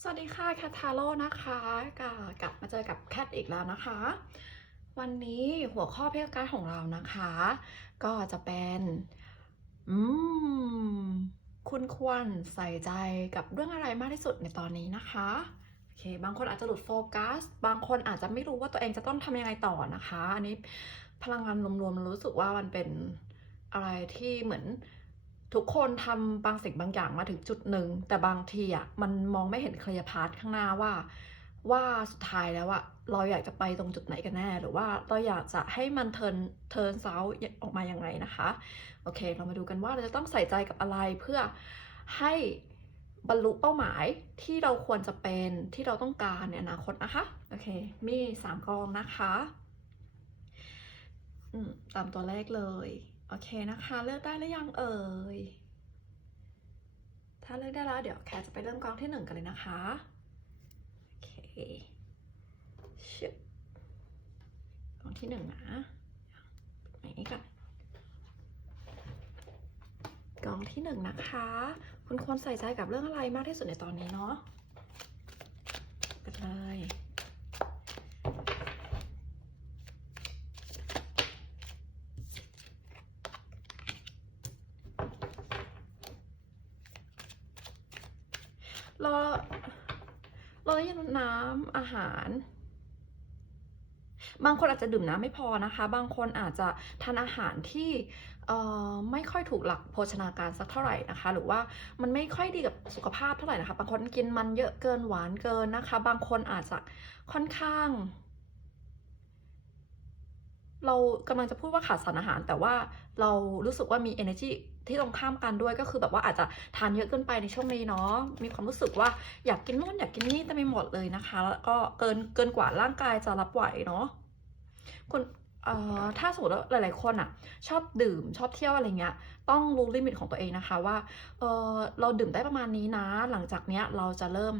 สวัสดีค่ะแคททาโร่นะคะกลับมาเจอกับแคทอีกแล้วนะคะ วันนี้หัวข้อเพจการของเรานะคะ ก็จะเป็นอืมคุณควรใส่ใจกับเรื่องอะไรมากที่สุดในตอนนี้นะคะโอเคบางคนอาจจะหลุดโฟกัส บางคนอาจจะไม่รู้ว่าตัวเองจะต้องทำยังไงต่อนะคะ อันนี้พลังงานรวมๆรู้สึกว่ามันเป็นอะไรที่เหมือน ทุกคนทำบางสิ่งบางอย่างมาถึงจุดหนึ่ง แต่บางทีอะมันมองไม่เห็นเคลียร์พาร์ทข้างหน้าว่า ว่าสุดท้ายแล้วอะเราอยากจะไปตรงจุดไหนกันแน่ หรือว่าเราอยากจะให้มันเทิร์นเทิร์นเซาออกมายังไงนะคะ โอเค เรามาดูกันว่าเราจะต้องใส่ใจกับอะไรเพื่อให้บรรลุเป้าหมายที่เราควรจะเป็นที่เราต้องการในอนาคตนะคะ โอเค มีสามกองนะคะ ตามตัวเลขเลย โอเคนะคะ เลือกได้หรือยังเอ่ย ถ้าเลือกได้แล้วเดี๋ยวแคจะไปเริ่มกองที่หนึ่งกันเลยนะคะ โอเคชึบกองที่หนึ่งนะอย่างนี้ก่อนกองที่หนึ่งนะคะ คุณควรใส่ใจกับเรื่องอะไรมากที่สุดในตอนนี้เนาะกันเลย เราเราได้ยินน้ำอาหาร บางคน อาจจะดื่มน้ำไม่พอนะคะ บางคนอาจจะทานอาหารที่ไม่ค่อยถูกหลักโภชนาการสักเท่าไหร่นะคะ หรือว่ามันไม่ค่อยดีกับสุขภาพเท่าไหร่นะคะ บางคนกินมันเยอะเกินหวานเกินนะคะ บางคนอาจจะค่อนข้าง เรากำลังจะพูดว่าขาดสารอาหาร แต่ว่าเรารู้สึกว่ามี energy ที่ตรงข้ามกันด้วยก็คือแบบว่าอาจจะทานเยอะเกินไปในช่วงนี้เนาะ มีความรู้สึกว่าอยากกินนู่นอยากกินนี่แต่ไม่หมดเลยนะคะ แล้วก็เกินเกินกว่าร่างกายจะรับไหวเนาะ คุณเอ่อถ้าสมมติว่าหลาย ๆ คนอะชอบดื่มชอบเที่ยวอะไรเงี้ย ต้องรู้ลิมิตของตัวเองนะคะว่าเออเราดื่มได้ประมาณนี้นะ หลังจากเนี้ยเราจะเริ่ม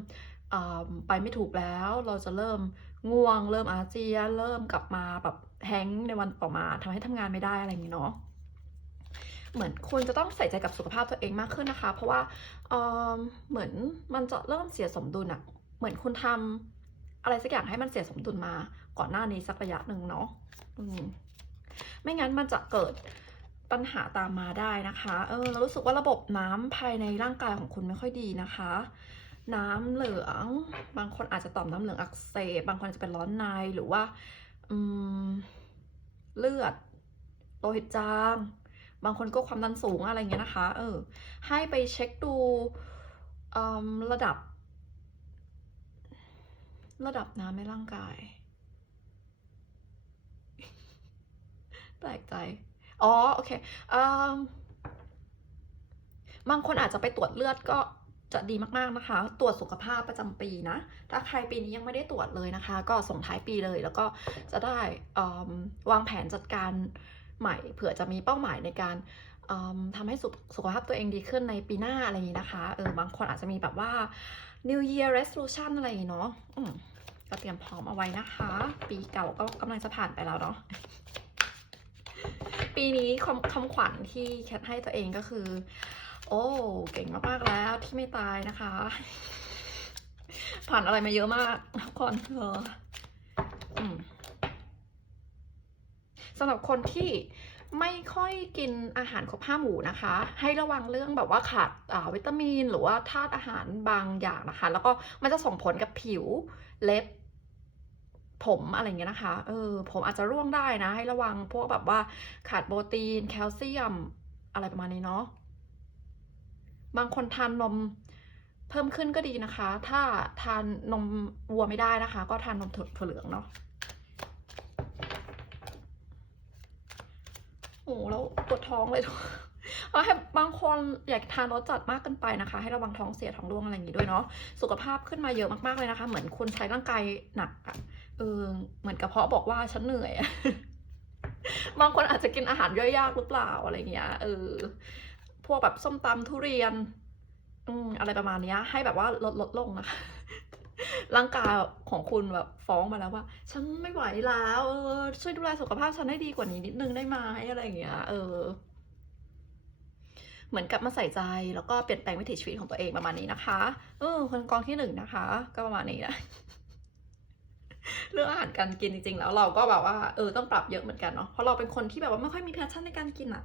เอ่อไปไม่ถูกแล้ว เราจะเริ่มง่วง เริ่มอาเจียนเริ่มกลับมาแบบแฮงในวันต่อมาทำให้ทำงานไม่ได้อะไรอย่างนี้เนาะเหมือนคุณจะต้องใส่ใจกับสุขภาพตัวเองมากขึ้นนะคะ เพราะว่าเออเหมือนมันจะเริ่มเสียสมดุลอะเหมือนคุณทำอะไรสักอย่างให้มันเสียสมดุลมา ก่อนหน้านี้สักระยะหนึ่งเนาะไม่งั้นมันจะเกิดปัญหาตามมาได้นะคะ เออเรารู้สึกว่าระบบน้ำภายในร่างกายของคุณไม่ค่อยดีนะคะ น้ำเหลือง บางคนอาจจะต่อมน้ำเหลืองอักเสบ บางคนอาจจะเป็นร้อนในหรือว่าอืมเลือดโลหิตจาง บางคนก็ความดันสูงอะไรเงี้ยนะคะ เออ ให้ไปเช็คดูอืมระดับ ระดับน้ำในร่างกาย แป ลกใจ อ๋อ โอเคอบางคนอาจจะไปตรวจเลือดก็จะดีมากๆนะคะ ตรวจสุขภาพประจำปีนะ ถ้าใครปีนี้ยังไม่ได้ตรวจเลยนะคะ ก็ส่งท้ายปีเลย แล้วก็จะได้วางแผนจัดการใหม่ เผื่อจะมีเป้าหมายในการอืมทำให้สุขสุขภาพตัวเองดีขึ้นในปีหน้าอะไรอย่างนี้นะคะ เออ บางคนอาจจะมีแบบว่า New Year Resolution อะไรอย่างนี้เนาะก็เตรียมพร้อมเอาไว้นะคะ ปีเก่าก็กำลังจะผ่านไปแล้วเนาะ ปีนี้คำคำขวัญที่แคทให้ตัวเองก็คือ โอ้เก่งมากๆแล้วที่ไม่ตายนะคะ ผ่านอะไรมาเยอะมากทุกคนเออสำหรับคนที่ไม่ค่อยกินอาหารครบห้าหมู่นะคะ ให้ระวังเรื่องแบบว่าขาดาวิตามิน หรือว่าธาตุอาหารบางอย่างนะคะ แล้วก็มันจะส่งผลกับผิวเล็บ ผมอะไรเงี้ยนะคะ เออ ผมอาจจะร่วงได้นะ ให้ระวังพวกแบบว่าขาดโปรตีน แคลเซียม อะไรประมาณนี้เนาะ บางคนทานนมเพิ่มขึ้นก็ดีนะคะ ถ้าทานนมวัวไม่ได้นะคะ ก็ทานนมถั่วเหลืองเนาะ โอ้แล้วปวดท้องเลยเอาให้บางคนอยากทานรสจัดมากเกินไปนะคะ ให้ระวังท้องเสียท้องร่วงอะไรอย่างนี้ด้วยเนาะ สุขภาพขึ้นมาเยอะมากๆเลยนะคะ เหมือนคุณใช้ร่างกายหนักอะ เออเหมือนกระเพาะบอกว่าฉันเหนื่อย บางคนอาจจะกินอาหารย่อยยากหรือเปล่าอะไรเงี้ย เออ พวกแบบส้มตำทุเรียน อืมอะไรประมาณเนี้ย ให้แบบว่าลดลดลงนะคะร่างกายของคุณแบบฟ้องมาแล้วว่า ฉันไม่ไหวแล้วเออช่วยดูแลสุขภาพฉันให้ดีกว่านี้นิดนึงได้ไหมอะไรอย่างเงี้ย เออ เหมือนกับมาใส่ใจแล้วก็เปลี่ยนแปลงวิถีชีวิตของตัวเองประมาณนี้นะคะ เออคนกองที่หนึ่งนะคะ ก็ประมาณนี้นะ เรื่องอาหารการกินจริงๆ แล้วเราก็แบบว่าเออต้องปรับเยอะเหมือนกันเนาะเพราะเราเป็นคนที่แบบว่าไม่ค่อยมีแพชชั่นในการกินอะ่ะ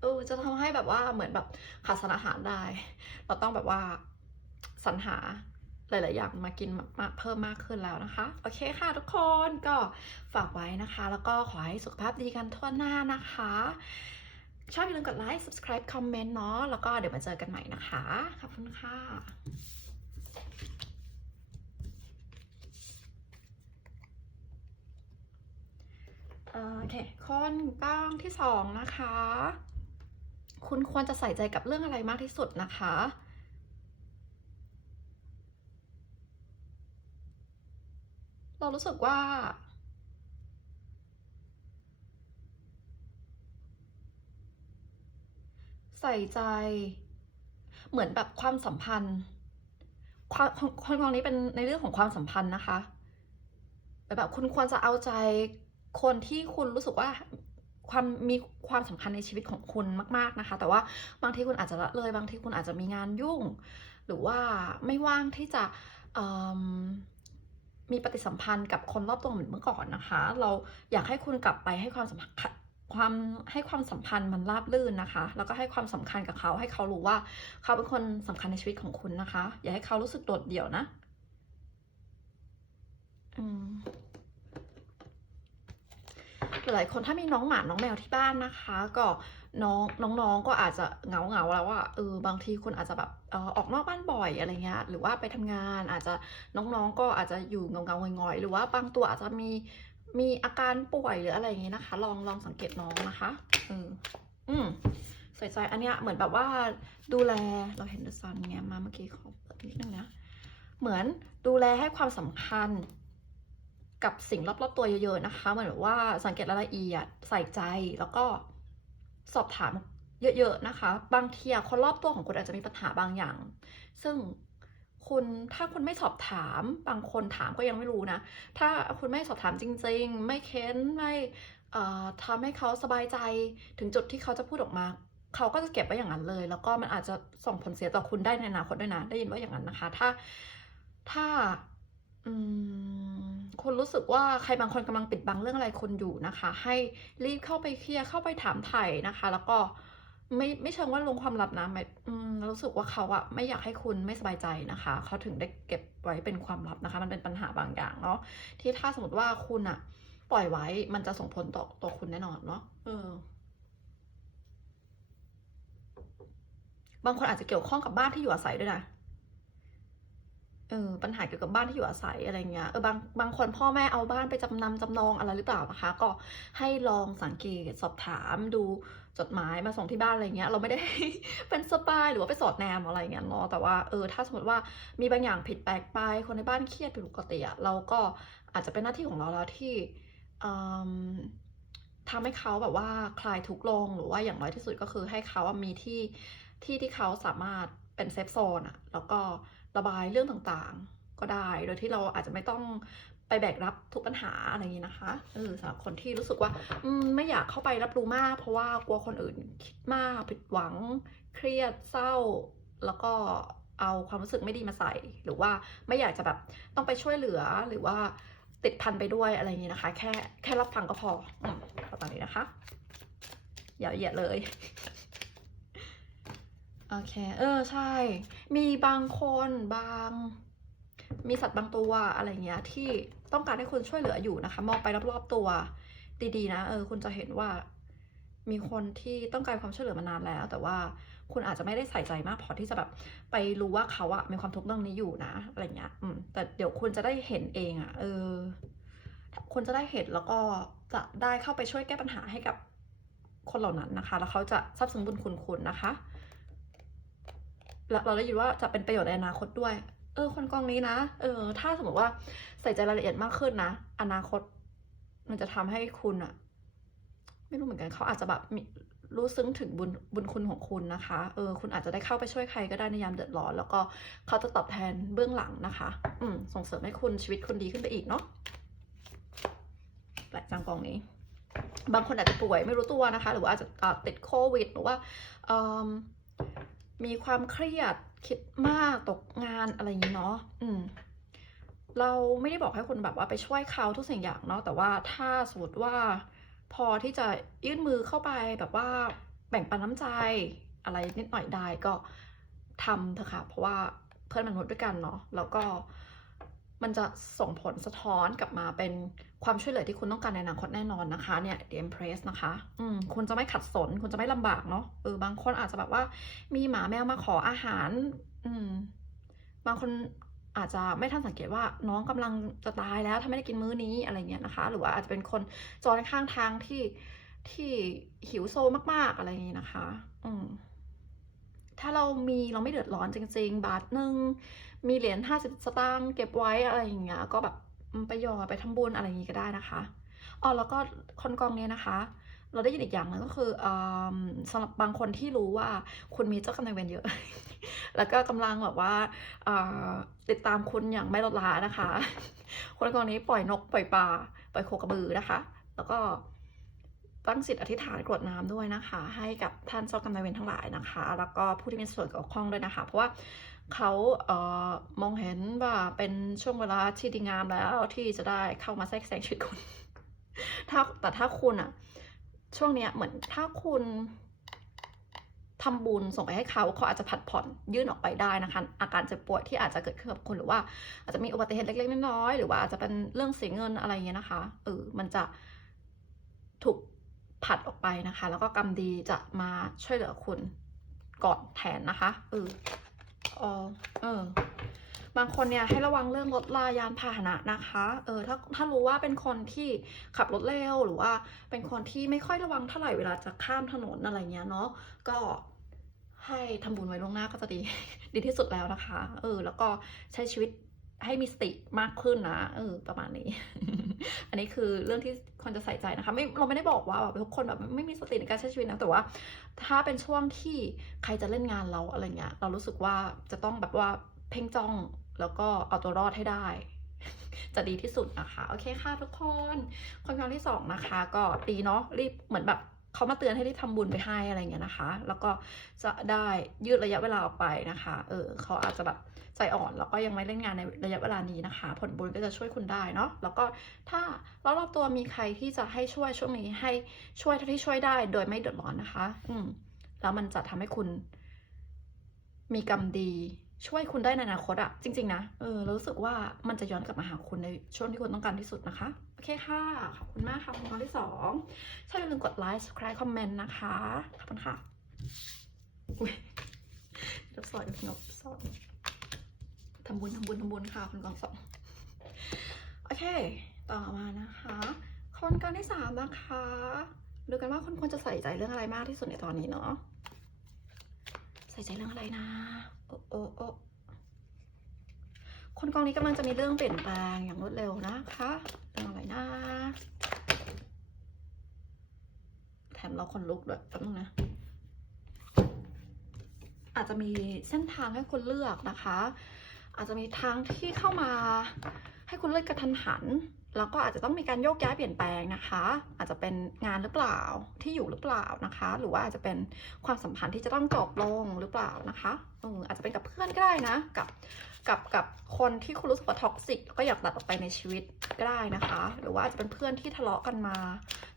เออจะทำให้แบบว่าเหมือนแบบขาดสารอาหารได้ เราต้องแบบว่าสรรหาหลาย ๆ อย่างมากินมากเพิ่มมากขึ้นแล้วนะคะ โอเคค่ะทุกคนก็ฝากไว้นะคะ แล้วก็ขอให้สุขภาพดีกันทั่วหน้านะคะ ชอบอย่าลืมกดไลค์ subscribe คอมเมนต์เนาะแล้วก็เดี๋ยวมาเจอกันใหม่นะคะ ขอบคุณค่ะ โอเคคนบ้างที่สองนะคะ คุณควรจะใส่ใจกับเรื่องอะไรมากที่สุดนะคะเรารู้สึกว่า ใส่ใจ เหมือนแบบความสัมพันธ์ ความคนมองนี้เป็นในเรื่องของความสัมพันธ์นะคะ แบบแบบคุณควรจะเอาใจ คนที่คุณรู้สึกว่าความมีความสำคัญในชีวิตของคุณมาก ๆนะคะ แต่ว่าบางทีคุณอาจจะละเลยบางทีคุณอาจจะมีงานยุ่ง หรือว่าไม่ว่างที่จะมมีปฏิสัมพันธ์กับคนรอบตัวเหมือนเมื่อก่อนนะคะ เราอยากให้คุณกลับไปให้ความสำคัญความให้ความสัมพันธ์มันราบรื่นนะคะ แล้วก็ให้ความสำคัญกับเขาให้เขารู้ว่าเขาเป็นคนสำคัญในชีวิตของคุณนะคะ อย่าให้เขารู้สึกโดดเดี่ยวนะ อืม หลายคนถ้ามีน้องหมาน้องแมวที่บ้านนะคะ ก็น้องน้องๆก็อาจจะเหงาเหงาแล้วว่าเออบางทีคุณอาจจะแบบเออออกนอกบ้านบ่อยอะไรเงี้ยหรือว่าไปทำงานอาจจะน้องๆก็อาจจะอยู่เงาเงาๆงอยๆหรือว่าบางตัวอาจจะมีมีอาการป่วยหรืออะไรอย่างเงี้ยนะคะ ลองลองสังเกตน้องนะคะเอออืมใส่ใจอันเนี้ยเหมือนแบบว่าดูแลเราเห็นเดอะซันไงมาเมื่อกี้ขอเปิดนิดนึงนะเหมือนดูแลให้ความสำคัญ กับสิ่งรอบๆตัวเยอะๆนะคะเหมือนว่าสังเกตรายละเอียดใส่ใจแล้วก็สอบถามเยอะๆนะคะ บางทีคนรอบตัวของคุณอาจจะมีปัญหาบางอย่าง ซึ่งคุณถ้าคุณไม่สอบถามบางคนถามก็ยังไม่รู้นะ ถ้าคุณไม่สอบถามจริง ๆ ไม่เค้นไม่ทำให้เขาสบายใจถึงจุดที่เขาจะพูดออกมา เขาก็จะเก็บไว้อย่างนั้นเลย แล้วก็มันอาจจะส่งผลเสียต่อคุณได้ในอนาคตด้วยนะได้ยินว่าอย่างนั้นนะคะ ถ้าถ้าอืม คุณรู้สึกว่าใครบางคนกำลังปิดบังเรื่องอะไรคุณอยู่นะคะ ให้รีบเข้าไปเคลียร์เข้าไปถามไถ่นะคะ แล้วก็ไม่ไม่เชิงว่าลงความลับนะหมายอืมรู้สึกว่าเขาอะไม่อยากให้คุณไม่สบายใจนะคะ เขาถึงได้เก็บไว้เป็นความลับนะคะ มันเป็นปัญหาบางอย่างเนาะที่ถ้าสมมติว่าคุณอะปล่อยไว้มันจะส่งผลต่อตัวคุณแน่นอนเนาะเออบางคนอาจจะเกี่ยวข้องกับบ้านที่อยู่อาศัยด้วยนะ เออปัญหาเกี่ยวกับบ้านที่อยู่อาศัยอะไรเงี้ยเออบางบางคนพ่อแม่เอาบ้านไปจำนำจำนองอะไรหรือเปล่านะคะ ก็ให้ลองสังเกตสอบถามดูจดหมายมาส่งที่บ้านอะไรเงี้ยเราไม่ได้เป็นสปายหรือว่าไปสอดแนมอะไรเงี้ยเนาะแต่ว่าเออถ้าสมมติว่ามีบางอย่างผิดแปลกไปคนในบ้านเครียดผิดปกติอะเราก็อาจจะเป็นหน้าที่ของเราแล้วที่ทำให้เขาแบบว่าคลายทุกข์ลงหรือว่าอย่างน้อยที่สุดก็คือให้เขามีที่ที่ที่เขาสามารถเป็นเซฟโซนอะแล้วก็ ระบายเรื่องต่างๆ ก็ได้ โดยที่เราอาจจะไม่ต้องไปแบกรับทุกปัญหาอะไรอย่างนี้นะคะเออสำหรับคนที่รู้สึกว่าไม่อยากเข้าไปรับรู้มาก เพราะว่ากลัวคนอื่นคิดมากผิดหวัง เครียดเศร้า แล้วก็เอาความรู้สึกไม่ดีมาใส่ หรือว่าไม่อยากจะแบบต้องไปช่วยเหลือหรือว่าติดพันไปด้วยอะไรอย่างนี้นะคะ แค่แค่รับฟังก็พออประมาณนี้นะคะอย่าเหยียดเลย โอเค เออใช่ มีบางคนบาง มีสัตว์บางตัวอะไรเงี้ยที่ต้องการให้คุณช่วยเหลืออยู่นะคะ มองไปรอบๆตัวดีๆนะ เออ คุณจะเห็นว่า มีคนที่ต้องการความช่วยเหลือมานานแล้ว แต่ว่าคุณอาจจะไม่ได้ใส่ใจมากพอที่จะแบบไปรู้ว่าเขาอะมีความทุกข์เรื่องนี้อยู่นะอะไรเงี้ย อืม แต่เดี๋ยวคุณจะได้เห็นเองอะเออ คุณจะได้เห็นแล้วก็จะได้เข้าไปช่วยแก้ปัญหาให้กับคนเหล่านั้นนะคะ แล้วเขาจะซาบซึ้งบุญคุณคุณนะคะ เราได้ยินว่าจะเป็นประโยชน์ในอนาคตด้วย เออ คนกองนี้นะ เออ ถ้าสมมติว่าใส่ใจรายละเอียดมากขึ้นนะ อนาคต มันจะทำให้คุณอะไม่รู้เหมือนกันเขาอาจจะแบบรู้ซึ้งถึงบุญบุญคุณของคุณนะคะ เออ คุณอาจจะได้เข้าไปช่วยใครก็ได้ในยามเดือดร้อน แล้วก็เขาจะตอบแทนเบื้องหลังนะคะ อืม ส่งเสริมให้คุณชีวิตคุณดีขึ้นไปอีกเนาะแปลกจังกองนี้ บางคนอาจจะป่วยไม่รู้ตัวนะคะ หรือว่าอาจจะติดโควิด หรือว่าเอิ่ม มีความเครียดคิดมากตกงานอะไรอย่างนี้เนาะอืมเราไม่ได้บอกให้คุณแบบว่าไปช่วยเขาทุกสิ่งอย่างเนาะแต่ว่าถ้าสมมติว่า พอที่จะยื่นมือเข้าไปแบบว่าแบ่งปันน้ำใจอะไรนิดหน่อยได้ก็ทำเถอะค่ะ เพราะว่าเพื่อนมนุษย์ด้วยกันเนาะแล้วก็ มันจะส่งผลสะท้อนกลับมาเป็นความช่วยเหลือที่คุณต้องการในอนาคตแน่นอนนะคะเนี่ย The Empress นะคะ อืมคุณจะไม่ขัดสน คุณจะไม่ลำบากเนาะเออบางคนอาจจะแบบว่า มีหมาแมวมาขออาหาร อืม บางคนอาจจะไม่ทันสังเกตว่าน้องกำลังจะตายแล้วถ้าไม่ได้กินมื้อนี้อะไรเงี้ยนะคะ หรือว่าอาจจะเป็นคนจอดข้างทางที่ที่หิวโซมากๆอะไรอย่างนี้นะคะ อืมถ้าเรามีเราไม่เดือดร้อนจริง ๆ บาทหนึ่ง มีเหรียญห้าสิบสตางค์เก็บไว้อะไรอย่างเงี้ยก็แบบไปหยอดไปทำบุญอะไรอย่างงี้ก็ได้นะคะอ๋อแล้วก็คนกองเนี้ยนะคะ เราได้ยินอีกอย่างหนึงก็คืออืมสำหรับบางคนที่รู้ว่าคุณมีเจ้ากรรมนายเวรเยอะ แล้วก็กำลังแบบว่าติดตามคุณอย่างไม่ลดละนะคะ คนกองนี้ปล่อยนกปล่อยปลาปล่อยโคกระบือนะคะ แล้วก็ ตั้งสิทธิอธิษฐานกรวดน้ำด้วยนะคะ ให้กับท่านเจ้ากรรมนายเวรทั้งหลายนะคะ แล้วก็ผู้ที่มีส่วนเกี่ยวข้องด้วยนะคะ เพราะว่าเขาเอ่อมองเห็นว่าเป็นช่วงเวลาที่ดีงามแล้วที่จะได้เข้ามาแทรกแซงชีวิตคุณถ้าแต่ถ้าคุณอะช่วงเนี้ยเหมือนถ้าคุณทำบุญส่งไปให้เขาเขาอาจจะผัดผ่อนยื่นออกไปได้นะคะ อาการเจ็บปวยที่อาจจะเกิดขึ้นกับคุณหรือว่าอาจจะมีอุบัติเหตุเล็กๆน้อยๆหรือว่าอาจจะเป็นเรื่องเสียเงินอะไรเงี้ยนะคะเออมันจะถูก ผัดออกไปนะคะ แล้วก็กรรมดีจะมาช่วยเหลือคุณก่อนแทนนะคะเออเออเออบางคนเนี่ยให้ระวังเรื่องรถลายานพาหนะนะคะ เออ ถ้าถ้ารู้ว่าเป็นคนที่ขับรถเร็วหรือว่าเป็นคนที่ไม่ค่อยระวังเท่าไหร่เวลาจะข้ามถนนอะไรเงี้ยเนาะ ก็ให้ทำบุญไว้ล่วงหน้าก็จะดี ดีที่สุดแล้วนะคะ เออ แล้วก็ใช้ชีวิต ให้มีสติมากขึ้นนะเออประมาณนี้ อันนี้คือเรื่องที่ควรจะใส่ใจนะคะ ไม่เราไม่ได้บอกว่าแบบทุกคนแบบไม่มีสติในการใช้ชีวิตนะแต่ว่า ถ้าเป็นช่วงที่ใครจะเล่นงานเราอะไรเงี้ยเรารู้สึกว่าจะต้องแบบว่าเพ่งจ้องแล้วก็เอาตัวรอดให้ได้ จะดีที่สุดนะคะโอเคค่ะทุกคนคนครั้งที่สองนะคะ ก็ดีเนาะรีบเหมือนแบบเขามาเตือนให้รีบทำบุญไปให้อะไรเงี้ยนะคะ แล้วก็จะได้ยืดระยะเวลาออกไปนะคะ เออเขาอาจจะแบบ ใจอ่อนแล้วก็ยังไม่เล่นงานในระยะเวลานี้นะคะ ผลบุญก็จะช่วยคุณได้เนาะแล้วก็ถ้ารอบตัวมีใครที่จะให้ช่วยช่วงนี้ให้ช่วยเท่าที่ช่วยได้ โดยไม่เดือดร้อนนะคะ อืมแล้วมันจะทำให้คุณ มีกรรมดีช่วยคุณได้ในอนาคตอะจริง ๆ นะเออเรารู้สึกว่ามันจะย้อนกลับมาหาคุณในช่วงที่คุณต้องการที่สุดนะคะ โอเคค่ะ ขอบคุณมากค่ะคุณตอนที่สองถ้าอย่าลืมกดไลค์ subscribe คอมเมนต์นะคะ ขอบคุณค่ะ อุ้ยเดี๋ยวสอนนกสอน ทำบุญทำบุญทำบุญค่ะคุณกองสองโอเค ต่อมานะคะคนการที่สามนะคะดูกันว่าคุณควรจะใส่ใจเรื่องอะไรมากที่สุดในตอนนี้เนาะใส่ใจเรื่องอะไรนะโอ้โอ้โอ้คนกองนี้กำลังจะมีเรื่องเปลี่ยนแปลงอย่างรวดเร็วนะคะเรื่องอะไรนะแถมเราคนลุกด้วยแป๊บนึงนะอาจจะมีเส้นทางให้คุณเลือกนะคะ อาจจะมีทางที่เข้ามาให้คุณเลือกกระทันหัน แล้วก็อาจจะต้องมีการโยกย้ายเปลี่ยนแปลงนะคะ อาจจะเป็นงานหรือเปล่าที่อยู่หรือเปล่านะคะ หรือว่าอาจจะเป็นความสัมพันธ์ที่จะต้องจบลงหรือเปล่านะคะเอออาจจะเป็นกับเพื่อนก็ได้นะ กับกับกับคนที่คุณรู้สึกว่าท็อกซิกก็อยากตัดออกไปในชีวิตก็ได้นะคะ หรือว่าอาจจะเป็นเพื่อนที่ทะเลาะกันมา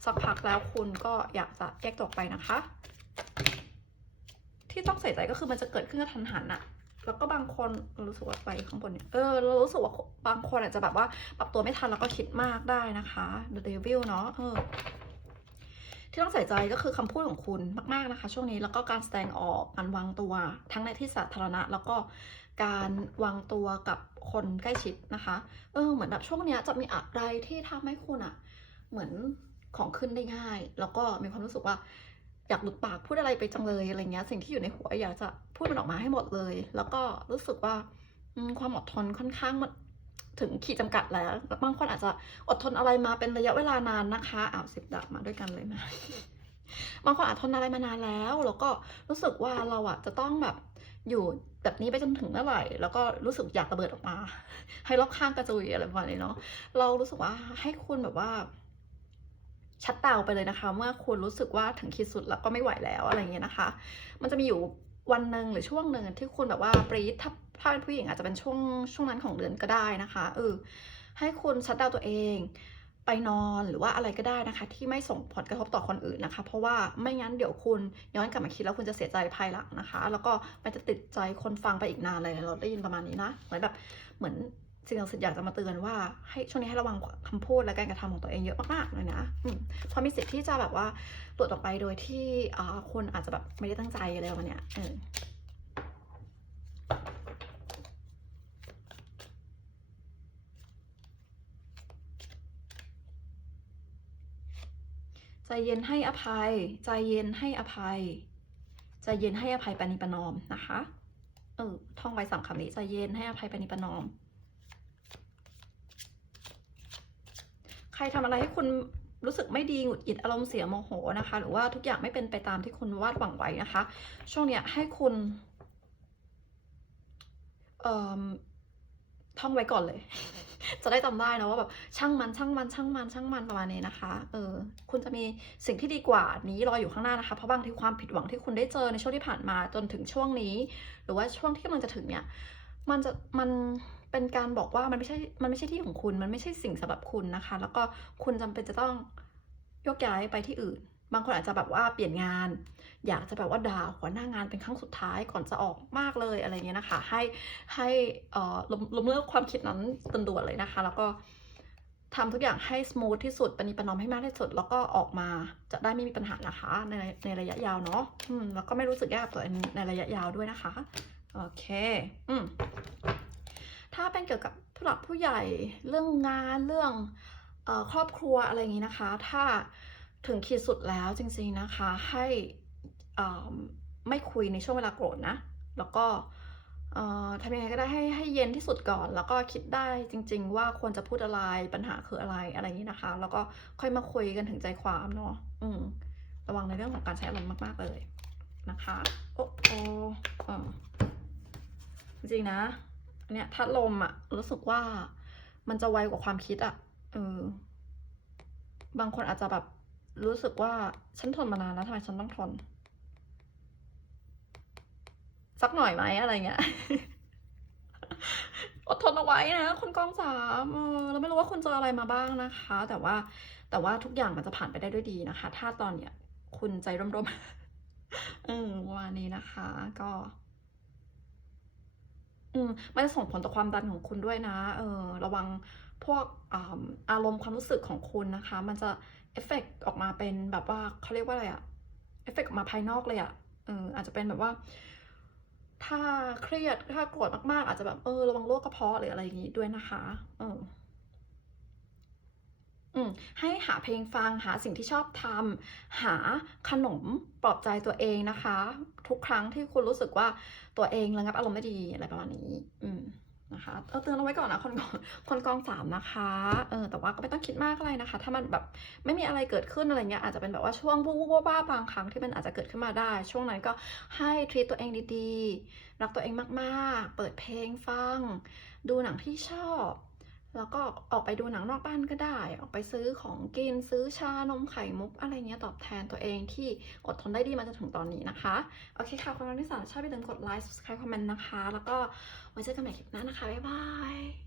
สักพักแล้วคุณก็อยากจะแยกตัวออกไปนะคะ ที่ต้องใส่ใจก็คือมันจะเกิดขึ้นกระทันหันอะ แล้วก็บางคนรู้สึกว่าไปข้างบนเนี่ยเออเรารู้สึกว่าบางคนอาจจะแบบว่าปรับตัวไม่ทันแล้วก็คิดมากได้นะคะ The Devil เนาะเออที่ต้องใส่ใจก็คือคำพูดของคุณมากๆนะคะ ช่วงนี้แล้วก็การแสดงออกการวางตัวทั้งในที่สาธารณะ แล้วก็การวางตัวกับคนใกล้ชิดนะคะ เออเหมือนแบบช่วงนี้จะมีอะไรที่ทำให้คุณอะเหมือนของขึ้นได้ง่าย แล้วก็มีความรู้สึกว่า อยากหลุดปากพูดอะไรไปจังเลยอะไรเงี้ย สิ่งที่อยู่ในหัวอยากจะพูดมันออกมาให้หมดเลย แล้วก็รู้สึกว่าความอดทนค่อนข้างมันถึงขีดจำกัดแล้วบางคนอาจจะอดทนอะไรมาเป็นระยะเวลานานนะคะอ้าวสิบดาบมาด้วยกันเลยนะบางคนอาจทนอะไรมานานแล้ว แล้วก็รู้สึกว่าเราอะจะต้องแบบอยู่แบบนี้ไปจนถึงเมื่อไหร่ แล้วก็รู้สึกอยากระเบิดออกมา ให้รอบข้างกระจุยอะไรประมาณนี้เนาะเรารู้สึกว่าให้คุณแบบว่า ชัดดาวไปเลยนะคะ เมื่อคุณรู้สึกว่าถึงขีดสุดแล้วก็ไม่ไหวแล้วอะไรเงี้ยนะคะ มันจะมีอยู่วันหนึ่งหรือช่วงหนึ่งที่คุณแบบว่าปรีดถ้าถ้าเป็นผู้หญิงอาจจะเป็นช่วงช่วงนั้นของเดือนก็ได้นะคะเออให้คุณชัดดาวตัวเองไปนอนหรือว่าอะไรก็ได้นะคะ ที่ไม่ส่งผลกระทบต่อคนอื่นนะคะ เพราะว่าไม่งั้นเดี๋ยวคุณย้อนกลับมาคิดแล้วคุณจะเสียใจภายหลังนะคะ แล้วก็มันจะติดใจคนฟังไปอีกนานเลยเราได้ยินประมาณนี้นะเหมือนแบบเหมือน สิ่งศักดิ์สิทธิ์อยากจะมาเตือนว่าให้ช่วงนี้ให้ระวังคำพูดและการกระทำของตัวเองเยอะมากๆเลยนะเพราะมีสิทธิ์ที่จะแบบว่าหลุดออกไปโดยที่คุณอาจจะแบบไม่ได้ตั้งใจอะไรประมาณเนี้ยใจเย็นให้อภัย ใจเย็นให้อภัย ใจเย็นให้อภัยปณิประนอมนะคะ เออ ท่องไว้สามคำนี้ ใจเย็นให้อภัยปณิประนอม ใครทำอะไรให้คุณรู้สึกไม่ดีหงุดหงิดอารมณ์เสียโมโหนะคะ หรือว่าทุกอย่างไม่เป็นไปตามที่คุณวาดหวังไว้นะคะ ช่วงเนี้ยให้คุณเอ่อท่องไว้ก่อนเลย จะได้จำได้นะว่าแบบช่างมันช่างมันช่างมันช่างมันประมาณนี้นะคะ เออ คุณจะมีสิ่งที่ดีกว่านี้รออยู่ข้างหน้านะคะ เพราะบางทีความผิดหวังที่คุณได้เจอในช่วงที่ผ่านมาจนถึงช่วงนี้ หรือว่าช่วงที่กำลังจะถึงเนี่ย มันจะมัน เป็นการบอกว่ามันไม่ใช่ มันไม่ใช่ที่ของคุณ มันไม่ใช่สิ่งสำหรับคุณนะคะ แล้วก็คุณจำเป็นจะต้องยกย้ายไปที่อื่น บางคนอาจจะแบบว่าเปลี่ยนงาน อยากจะแบบว่าด่าหัวหน้างานเป็นครั้งสุดท้ายก่อนจะออกมากเลยอะไรเงี้ยนะคะ ให้ให้ล้มล้มเลิกความคิดนั้นด่วนเลยนะคะ แล้วก็ทำทุกอย่างให้ส o t h ที่สุดปณิประนอมให้มากที่สุด แล้วก็ออกมาจะได้ไม่มีปัญหานะคะ ในในระยะยาวเนาะอืมแล้วก็ไม่รู้สึกแย่กับตัวเองในระยะยาวด้วยนะคะ โอเค อืม ถ้าเป็นเกี่ยวกับผู้หลักผู้ใหญ่เรื่องงานเรื่องออครอบครัวอะไรอย่างนี้นะคะ ถ้าถึงขีดสุดแล้วจริงๆนะคะให้ไม่คุยในช่วงเวลาโกรธนะ แล้วก็ทำยังไงก็ได้ให้ให้เย็นที่สุดก่อน แล้วก็คิดได้จริง ๆ ว่าควรจะพูดอะไรปัญหาคืออะไรอะไรอย่างนี้นะคะ แล้วก็ค่อยมาคุยกันถึงใจความเนาะอืมระวังในเรื่องของการใช้อารมณ์มาก ๆ เลยนะคะ โอ้โอจริงนะ เนี้ยทัดลมอะรู้สึกว่ามันจะไวกว่าความคิดอะเออบางคนอาจจะแบบรู้สึกว่าฉันทนมานานแล้วทำไมฉันต้องทน สักหน่อยไหมอะไรเงี้ยอดทนเอาไว้นะคุณกองสามเออเราไม่รู้ว่าคุณเจออะไรมาบ้างนะคะ แต่ว่าแต่ว่าทุกอย่างมันจะผ่านไปได้ด้วยดีนะคะ ถ้าตอนเนี้ยคุณใจร่มๆเออประมาณนี้นะคะ ก็ อืมมันจะส่งผลต่อความดันของคุณด้วยนะ เออ ระวังพวกอาอารมณ์ความรู้สึกของคุณนะคะ มันจะเอฟเฟกต์ออกมาเป็นแบบว่าเขาเรียกว่าอะไรอะเอฟเฟกต์ออกมาภายนอกเลยอะเอออาจจะเป็นแบบว่า ถ้าเครียดถ้าโกรธมากๆ อาจจะแบบเออระวังโรคกระเพาะหรืออะไรอย่างนี้ด้วยนะคะ เออ ให้หาเพลงฟังหาสิ่งที่ชอบทำหาขนมปลอบใจตัวเองนะคะ ทุกครั้งที่คุณรู้สึกว่าตัวเองระงับอารมณ์ได้ดีอะไรประมาณนี้อืมนะคะเออเตือนเอาไว้ก่อนนะคนกองคนกองสามนะคะเออแต่ว่าก็ไม่ต้องคิดมากอะไรนะคะ ถ้ามันแบบไม่มีอะไรเกิดขึ้นอะไรเงี้ยอาจจะเป็นแบบว่าช่วงวูบๆบ้าบางครั้งที่มันอาจจะเกิดขึ้นมาได้ ช่วงนั้นก็ให้ทรีตตัวเองดีๆ รักตัวเองมากๆ เปิดเพลงฟัง ดูหนังที่ชอบ แล้วก็ออกไปดูหนังนอกบ้านก็ได้ ออกไปซื้อของกินซื้อชานมไข่มุก อะไรเงี้ยตอบแทนตัวเองที่อดทนได้ดีมาจนถึงตอนนี้นะคะ โอเคค่ะ คนรักที่สามชอบอย่าลืมกดไลค์ subscribe คอมเมนต์นะคะ แล้วก็ไว้เจอกันใหม่คลิปหน้านะคะ บ๊ายบาย